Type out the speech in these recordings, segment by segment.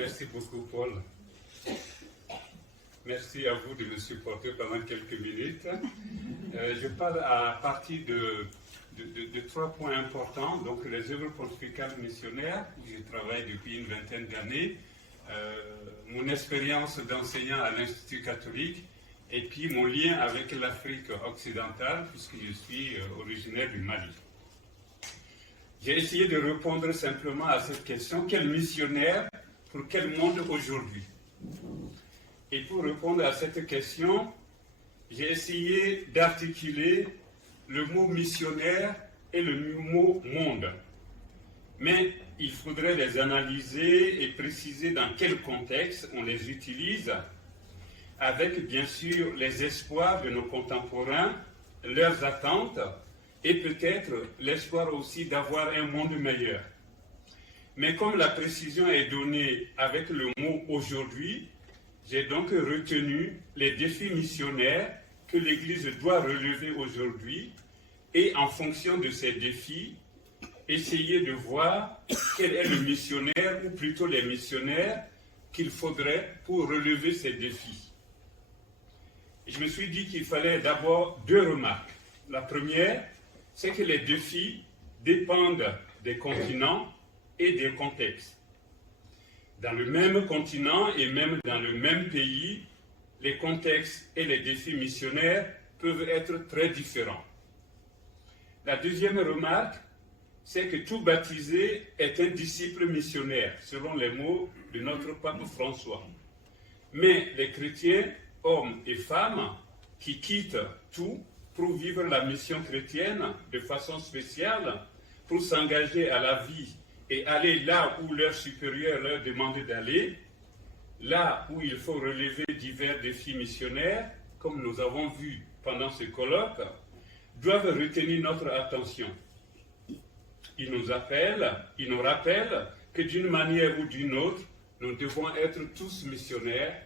Merci beaucoup, Paul. Merci à vous de me supporter pendant quelques minutes. Je parle à partir de 3 points importants. Donc, les œuvres pontificales missionnaires, où je travaille depuis une vingtaine d'années, mon expérience d'enseignant à l'Institut catholique, et puis mon lien avec l'Afrique occidentale, puisque je suis originaire du Mali. J'ai essayé de répondre simplement à cette question: quel missionnaire pour quel monde aujourd'hui? Et pour répondre à cette question, j'ai essayé d'articuler le mot missionnaire et le mot monde. Mais il faudrait les analyser et préciser dans quel contexte on les utilise, avec bien sûr les espoirs de nos contemporains, leurs attentes, et peut-être l'espoir aussi d'avoir un monde meilleur. Mais comme la précision est donnée avec le mot aujourd'hui, j'ai donc retenu les défis missionnaires que l'Église doit relever aujourd'hui, et en fonction de ces défis, essayer de voir quel est le missionnaire, ou plutôt les missionnaires, qu'il faudrait pour relever ces défis. Et je me suis dit qu'il fallait d'abord 2 remarques. La première, c'est que les défis dépendent des continents et des contextes. Dans le même continent et même dans le même pays, les contextes et les défis missionnaires peuvent être très différents. La deuxième remarque, c'est que tout baptisé est un disciple missionnaire, selon les mots de notre pape François. Mais les chrétiens, hommes et femmes, qui quittent tout pour vivre la mission chrétienne de façon spéciale, pour s'engager à la vie et aller là où leurs supérieurs leur demandent d'aller, là où il faut relever divers défis missionnaires, comme nous avons vu pendant ce colloque, doivent retenir notre attention. Ils nous rappellent que d'une manière ou d'une autre, nous devons être tous missionnaires,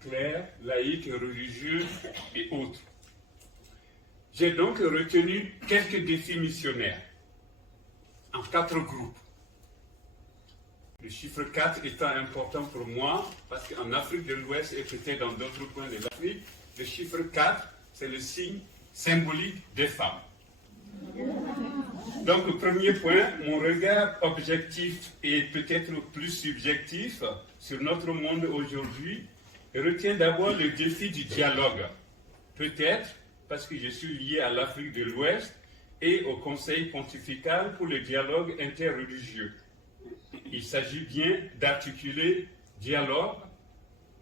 clercs, laïcs, religieux et autres. J'ai donc retenu quelques défis missionnaires en 4 groupes. Le chiffre 4 étant important pour moi, parce qu'en Afrique de l'Ouest et peut-être dans d'autres coins de l'Afrique, le chiffre 4, c'est le signe symbolique des femmes. Donc, le premier point, mon regard objectif et peut-être plus subjectif sur notre monde aujourd'hui retient d'abord le défi du dialogue. Peut-être parce que je suis lié à l'Afrique de l'Ouest et au Conseil pontifical pour le dialogue interreligieux. Il s'agit bien d'articuler dialogue,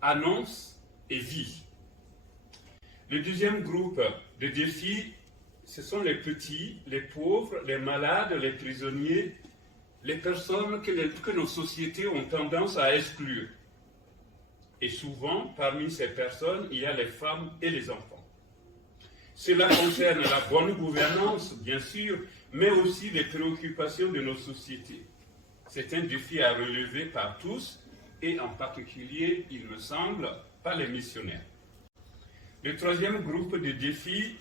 annonce et vie. Le deuxième groupe de défis, ce sont les petits, les pauvres, les malades, les prisonniers, les personnes que nos sociétés ont tendance à exclure. Et souvent, parmi ces personnes, il y a les femmes et les enfants. Cela concerne la bonne gouvernance, bien sûr, mais aussi les préoccupations de nos sociétés. C'est un défi à relever par tous, et en particulier, il me semble, par les missionnaires. Le troisième groupe de défis,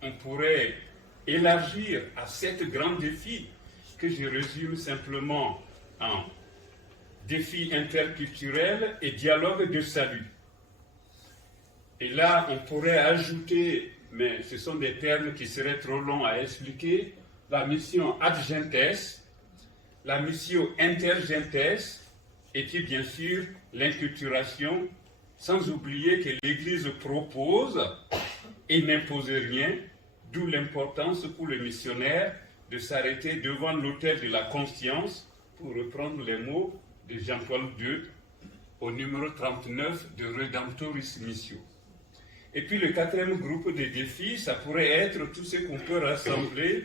on pourrait élargir à 7 grands défis que je résume simplement en défis interculturels et dialogue de salut. Et là, on pourrait ajouter, mais ce sont des termes qui seraient trop longs à expliquer, la mission ad gentes, la mission inter gentes, et puis bien sûr l'inculturation, sans oublier que l'Église propose et n'impose rien, d'où l'importance pour le missionnaire de s'arrêter devant l'autel de la conscience, pour reprendre les mots de Jean-Paul II, au numéro 39 de Redemptoris Missio. Et puis le 4e groupe de défis, ça pourrait être tout ce qu'on peut rassembler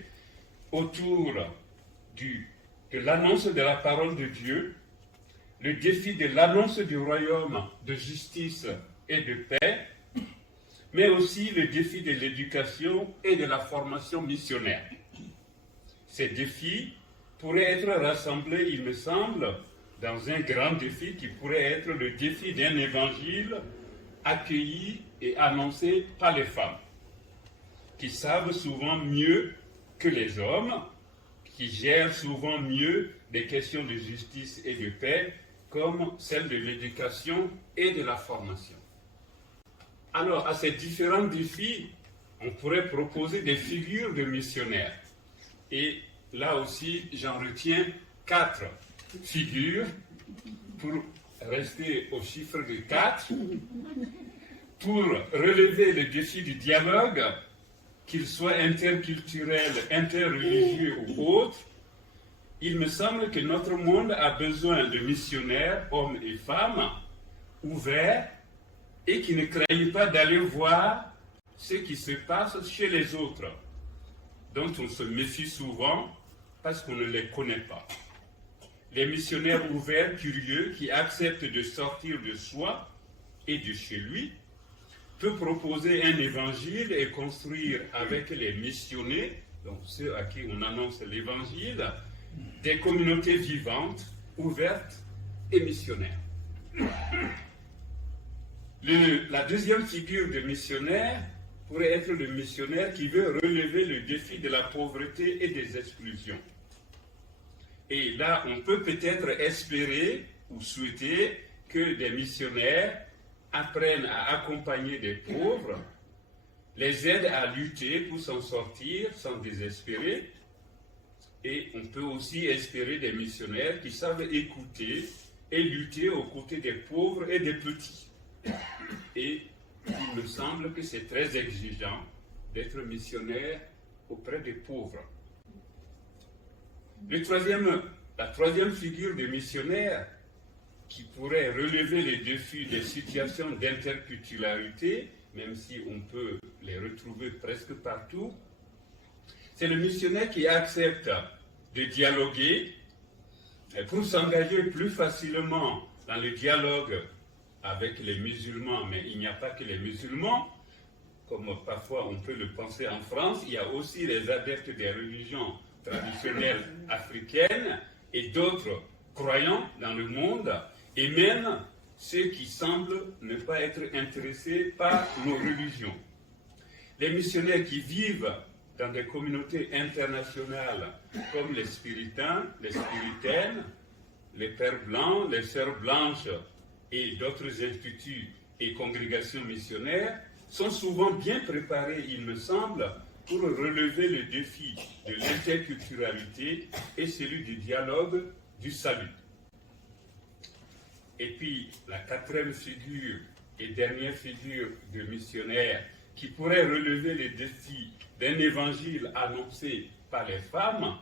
autour de l'annonce de la parole de Dieu, le défi de l'annonce du royaume de justice et de paix, mais aussi le défi de l'éducation et de la formation missionnaire. Ces défis pourraient être rassemblés, il me semble, dans un grand défi qui pourrait être le défi d'un évangile accueilli et annoncé par les femmes, qui savent souvent mieux que les hommes, qui gèrent souvent mieux des questions de justice et de paix comme celle de l'éducation et de la formation. Alors, à ces différents défis, on pourrait proposer des figures de missionnaires. Et là aussi, j'en retiens 4 figures pour rester au chiffre de 4, pour relever le défi du dialogue, qu'il soit interculturel, interreligieux ou autre. Il me semble que notre monde a besoin de missionnaires, hommes et femmes, ouverts et qui ne craignent pas d'aller voir ce qui se passe chez les autres, dont on se méfie souvent parce qu'on ne les connaît pas. Les missionnaires ouverts, curieux, qui acceptent de sortir de soi et de chez lui, peut proposer un évangile et construire avec les missionnés, donc ceux à qui on annonce l'évangile, des communautés vivantes, ouvertes et missionnaires. La deuxième figure de missionnaire pourrait être le missionnaire qui veut relever le défi de la pauvreté et des exclusions. Et là, on peut peut-être espérer ou souhaiter que des missionnaires apprennent à accompagner des pauvres, les aident à lutter pour s'en sortir sans désespérer. Et on peut aussi espérer des missionnaires qui savent écouter et lutter aux côtés des pauvres et des petits. Et il me semble que c'est très exigeant d'être missionnaire auprès des pauvres. La troisième figure de missionnaire qui pourrait relever les défis des situations d'interculturalité, même si on peut les retrouver presque partout, c'est le missionnaire qui accepte de dialoguer pour s'engager plus facilement dans le dialogue avec les musulmans, mais il n'y a pas que les musulmans, comme parfois on peut le penser en France, il y a aussi les adeptes des religions traditionnelles africaines et d'autres croyants dans le monde, et même ceux qui semblent ne pas être intéressés par nos religions. Les missionnaires qui vivent dans des communautés internationales comme les spiritains, les spiritaines, les pères blancs, les sœurs blanches et d'autres instituts et congrégations missionnaires sont souvent bien préparés, il me semble, pour relever le défi de l'interculturalité et celui du dialogue, du salut. Et puis, la quatrième figure et dernière figure de missionnaire qui pourrait relever les défis d'un évangile annoncé par les femmes,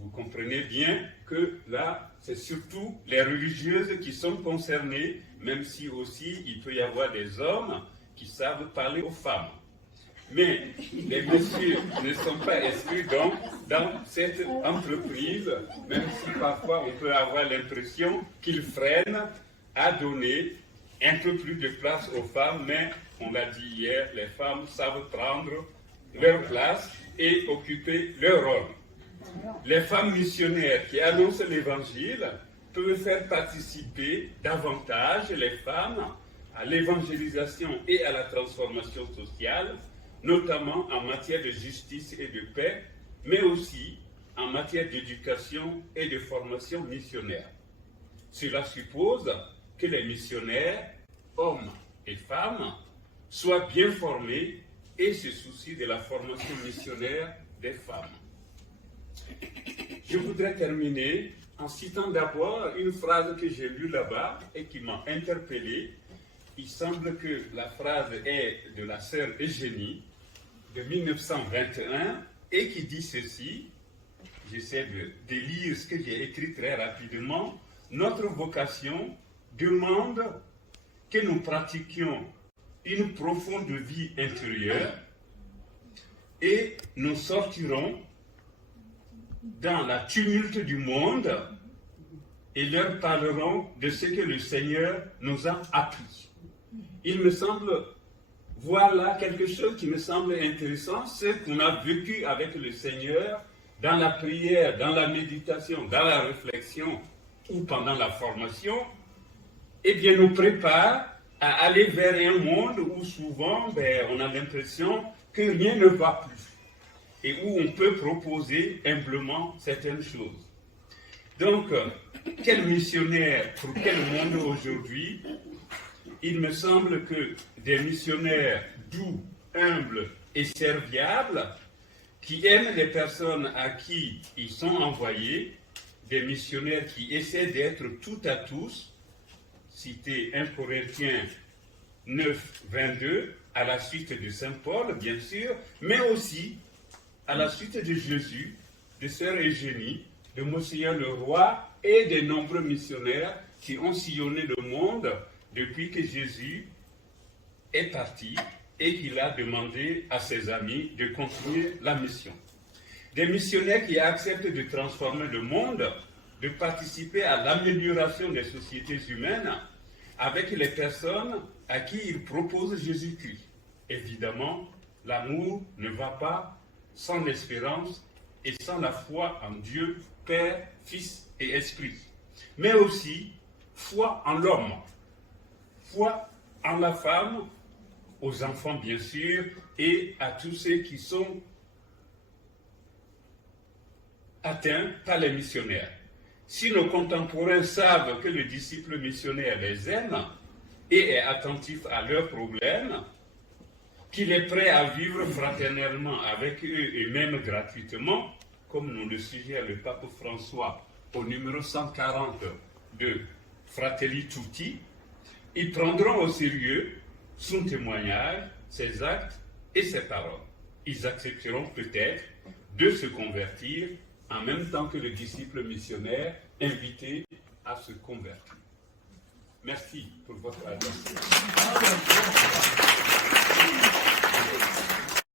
vous comprenez bien que là, c'est surtout les religieuses qui sont concernées, même si aussi il peut y avoir des hommes qui savent parler aux femmes. Mais les messieurs ne sont pas exclus donc dans cette entreprise, même si parfois on peut avoir l'impression qu'ils freinent à donner un peu plus de place aux femmes, mais on l'a dit hier, les femmes savent prendre leur place et occuper leur rôle. Les femmes missionnaires qui annoncent l'évangile peuvent faire participer davantage les femmes à l'évangélisation et à la transformation sociale, notamment en matière de justice et de paix, mais aussi en matière d'éducation et de formation missionnaire. Cela suppose que les missionnaires, hommes et femmes, soient bien formés et se soucient de la formation missionnaire des femmes. Je voudrais terminer en citant d'abord une phrase que j'ai lue là-bas et qui m'a interpellé. Il semble que la phrase est de la sœur Eugénie de 1921 et qui dit ceci. J'essaie de lire ce que j'ai écrit très rapidement. Notre vocation demande que nous pratiquions une profonde vie intérieure et nous sortirons dans la tumulte du monde et leur parlerons de ce que le Seigneur nous a appris. Il me semble, voilà quelque chose qui me semble intéressant, ce qu'on a vécu avec le Seigneur dans la prière, dans la méditation, dans la réflexion ou pendant la formation, eh bien nous prépare à aller vers un monde où souvent on a l'impression que rien ne va plus et où on peut proposer humblement certaines choses. Donc, quel missionnaire pour quel monde aujourd'hui? Il me semble que des missionnaires doux, humbles et serviables, qui aiment les personnes à qui ils sont envoyés, des missionnaires qui essaient d'être tout à tous, cité 1 Corinthiens 9, 22, à la suite de Saint Paul, bien sûr, mais aussi à la suite de Jésus, de Sœur Eugénie, de Monseigneur Leroy et des nombreux missionnaires qui ont sillonné le monde depuis que Jésus est parti et qu'il a demandé à ses amis de continuer la mission. Des missionnaires qui acceptent de transformer le monde, de participer à l'amélioration des sociétés humaines avec les personnes à qui ils proposent Jésus-Christ. Évidemment, l'amour ne va pas sans l'espérance et sans la foi en Dieu, Père, Fils et Esprit. Mais aussi, foi en l'homme, foi en la femme, aux enfants bien sûr, et à tous ceux qui sont atteints par les missionnaires. Si nos contemporains savent que le disciple missionnaire les aime et est attentif à leurs problèmes, qu'il est prêt à vivre fraternellement avec eux et même gratuitement, comme nous le suggère le pape François au numéro 140 de Fratelli Tutti, ils prendront au sérieux son témoignage, ses actes et ses paroles. Ils accepteront peut-être de se convertir en même temps que le disciple missionnaire invité à se convertir. Merci pour votre attention.